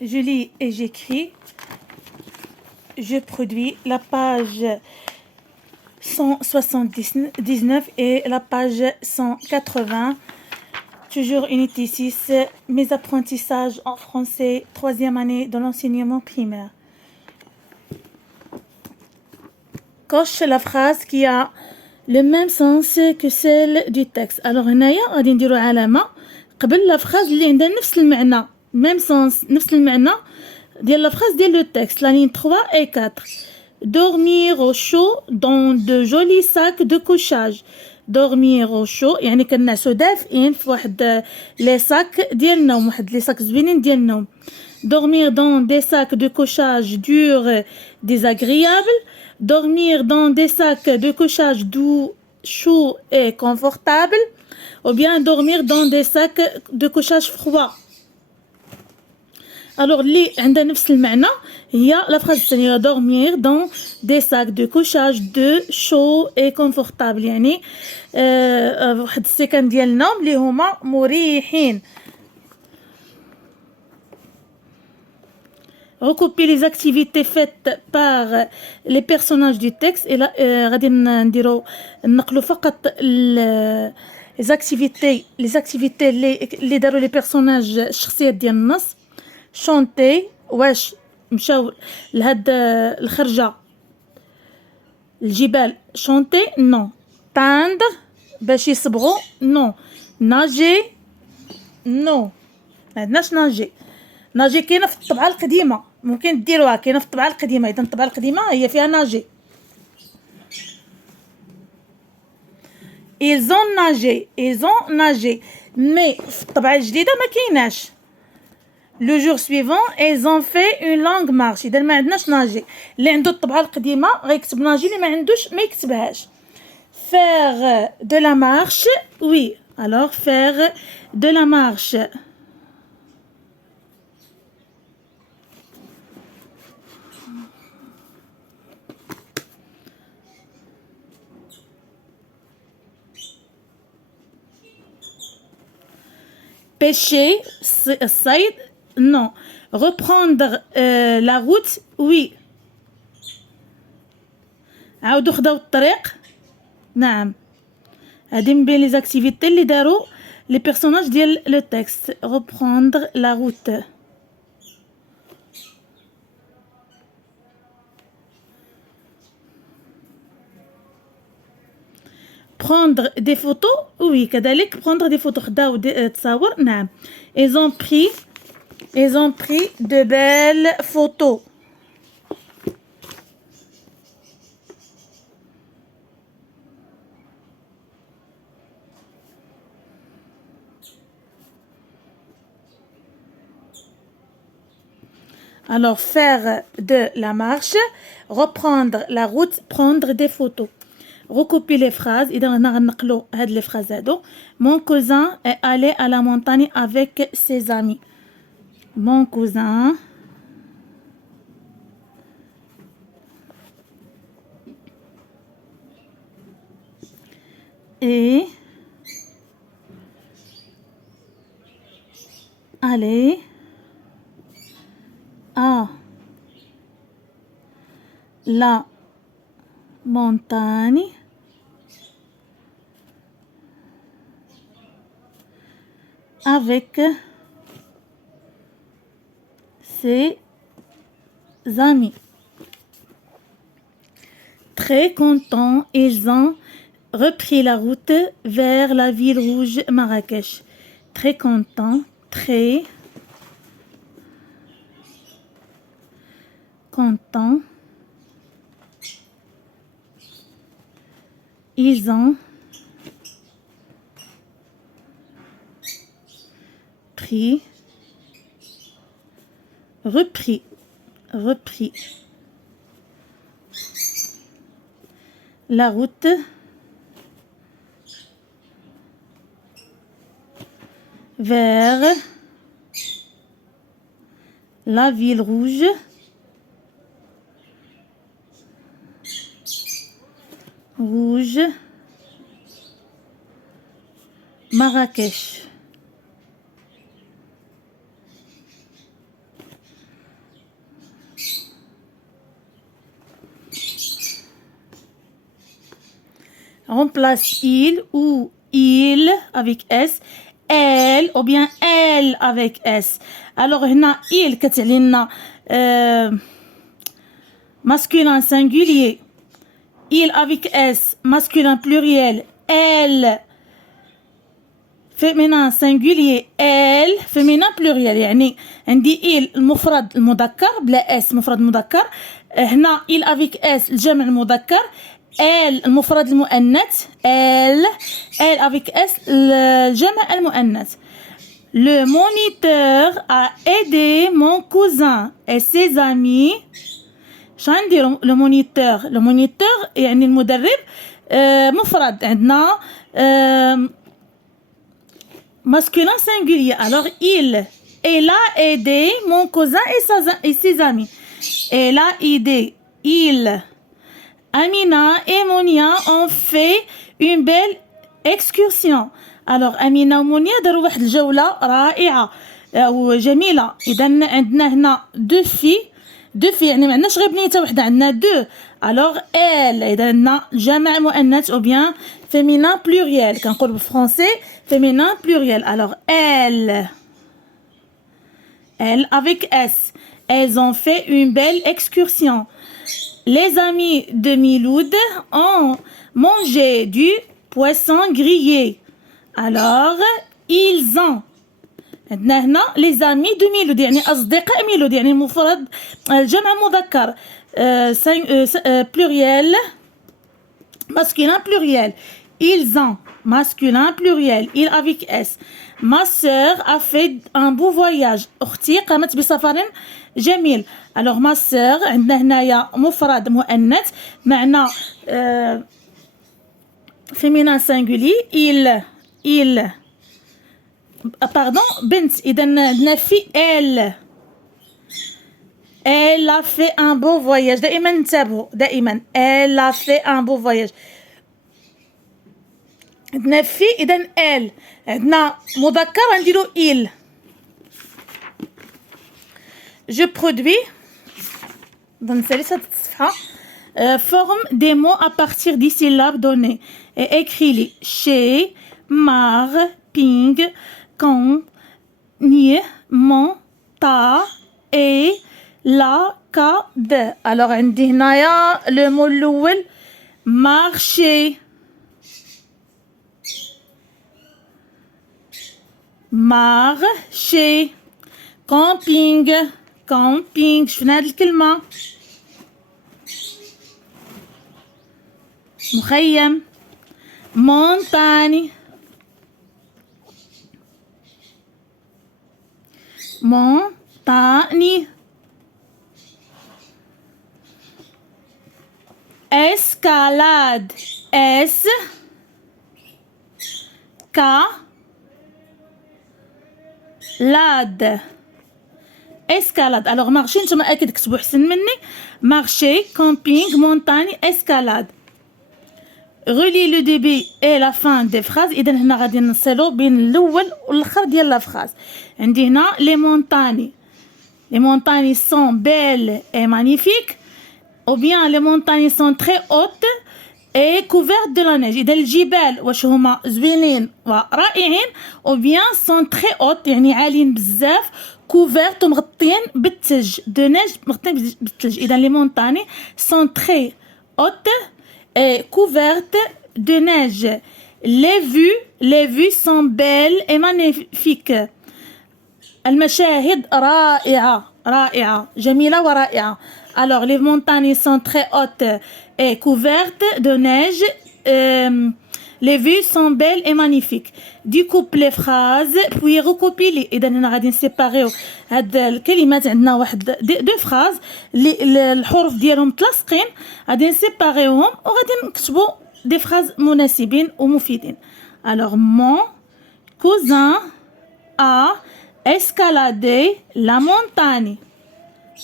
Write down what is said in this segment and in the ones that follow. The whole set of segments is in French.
je lis et j'écris, je produis. La page 179 et la page 180. Toujours unité 6, mes apprentissages en français, 3e année de l'enseignement primaire. Coche la phrase qui a le même sens que celle du texte. Alors هنايا غادي نديرو علامة قبل لا phrase اللي عندها نفس المعنى même sens نفس المعنى ديال la phrase ديال le texte. La ligne 3 et 4. Dormir au chaud dans de jolis sacs de couchage. Dormir au chaud يعني كنعسو دافئين في واحد لي ساك ديال النوم واحد لي ساك زوينين ديال النوم. Dormir dans des sacs de couchage durs désagréables. Dormir dans des sacs de couchage doux, chauds et confortables. Ou bien dormir dans des sacs de couchage froids. Alors اللي عندها نفس المعنى هي لا فراز الثانية dormir dans des sacs de couchage de chaud et confortable يعني واحد السكن ديال النوم اللي هما مريحين. Recopier les activités faites par les personnages du texte et là غادي نديرو نقلو فقط les activités اللي داروا les personnages الشخصيات ديال النص. chanter واش مشاو لهاد الخرجة الجبال chanter non. teindre باش يصبغوا non. nager non. ما عندناش ناجي كاينه في الطبعه القديمه ممكن ديروها كاينه في الطبعه القديمه اذا الطبعه القديمه هي فيها ناجي. ils ont nagé مي في الطبعه الجديده ما كايناش. le jour suivant ils ont fait une longue marche. اذا ما عندناش ناجي اللي عنده الطبعه القديمه غيكتب ناجي اللي ما عندوش ما يكتبهاش. faire de la marche oui. alors faire de la marche. pêcher الصيد non. reprendre la route oui. عاودوا خداو الطريق نعم. هادي من بين لي زاكتيفيتي اللي داروا لي بيرسوناج ديال لو تكست. reprendre la route. prendre des photos oui كذلك prendre des photos خداو تصاور نعم. ils ont pris de belles photos. alors faire de la marche, reprendre la route, prendre des photos. recopier les phrases اذا هنا غنقلو هاد لي phrases هادو. mon cousin est allé à la montagne avec ses amis. mon cousin est allé à la montagne avec ses amis. Très contents, ils ont repris la route vers la ville rouge Marrakech. Très contents, très contents, ils ont repris la route vers la ville rouge Marrakech. remplace il ou il avec S, elle ou bien elle avec S. Alors هنا il كتعني لنا masculin singulier, il avec S masculin pluriel, elle féminin singulier, elle féminin pluriel. يعني عندي il المفرد المذكر بلا S مفرد مذكر، هنا il avec S الجمع المذكر، elle المفرد المؤنث، elle avec S الجمع المؤنث. Le moniteur a aidé mon cousin et ses amis. شو عندي le moniteur؟ le moniteur يعني المدرب مفرد، عندنا masculin singulier. Alors elle a aidé mon cousin et ses amis. Elle a aidé, il. Amina et Monia ont fait une belle excursion. Alors Amina ومونيا داروا واحد الجولة رائعة أو جميلة. إذا عندنا هنا دو في يعني ما عندناش غير بنيته وحده، عندنا دو. alors elle إذا عندنا جمع مؤنث أو bien féminin pluriel كنقول بالفرنسي féminin pluriel. alors elle avec S. Elles ont fait une belle excursion. Les amis de Miloud ont mangé du poisson grillé. alors ils ont عندنا هنا les amis de Miloud يعني أصدقاء ميلود، يعني مفرد جمع مذكر pluriel masculin pluriel. ils ont masculin pluriel il avec S. ma sœur a fait un beau voyage. أختي قامت بسفر جميل. alors ma sœur عندنا هنايا مفرد مؤنث معنى féminin singulier il pardon بنت. إذا عندنا في elle a fait un beau voyage. دائما انتبهوا دائما elle a fait un beau voyage. عندنا في إذا elle. عندنا مذكر غنديرو il. je produis نسالي هاد الصفحة forme des mots à partir des syllabes données et écris-les. chez, mar, ping, quand, ni, mon, ta, et, la, ka, de. alors عندي هنايا le mot الأول marcher. marcher. camping شفنا هاد الكلمة. مخيم. montagne. escalade. escalade. alors marcher نتوما اكيد كتبوا احسن مني. marcher, camping, montagne, escalade. relie le début et la fin des phrases. إذا هنا غادي نصلوا بين الأول والآخر ديال لا فراز. عندي هنا les montagnes sont belles et magnifiques ou bien les montagnes sont très hautes et couvertes de la neige. إذا الجبال واش هما زوينين ورائعين ou bien sont très hautes يعني عاليين بزاف couvertes مغطيين بالثلج de neige مغطيين بالثلج. إذا les montagnes sont très hautes et couverte de neige. les vues sont belles et magnifiques. المشاهد رائعة جميلة ورائعة. alors les montagnes sont très hautes et couvertes de neige. les vues sont belles et magnifiques. découpe les phrases puis recopie-les. إذا هنا غادي نسيباريو هاد الكلمات. عندنا واحد دو فراز الحروف ديالهم متلاصقين غادي نسيباريوهم وغادي نكتبوا دي فراز مناسبين ومفيدين. alors mon cousin a escaladé la montagne.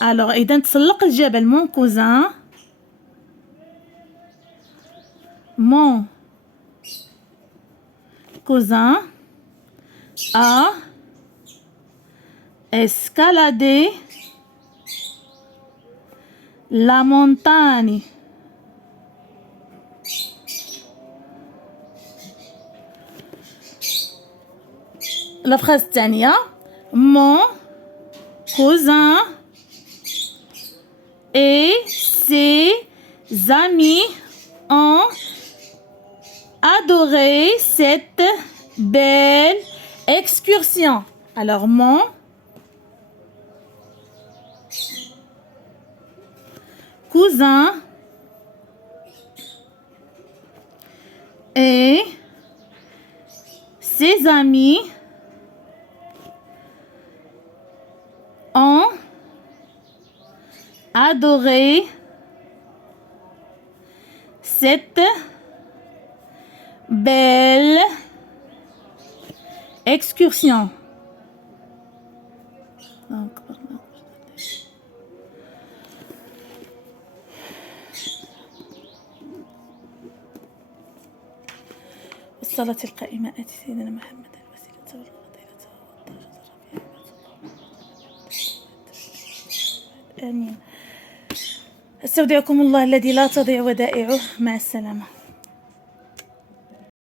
alors إذا تسلق الجبل. mon cousin a escaladé la montagne. لا فراز الثانية mon cousin et ses amis ont adoré cette belle excursion. Alors mon cousin et ses amis ont adoré cette belle excursion. الصلاة القائمة آتي سيدنا محمد الوسيلة والفضيلة آمين. استودعكم الله الذي لا تضيع ودائعه. مع السلامة.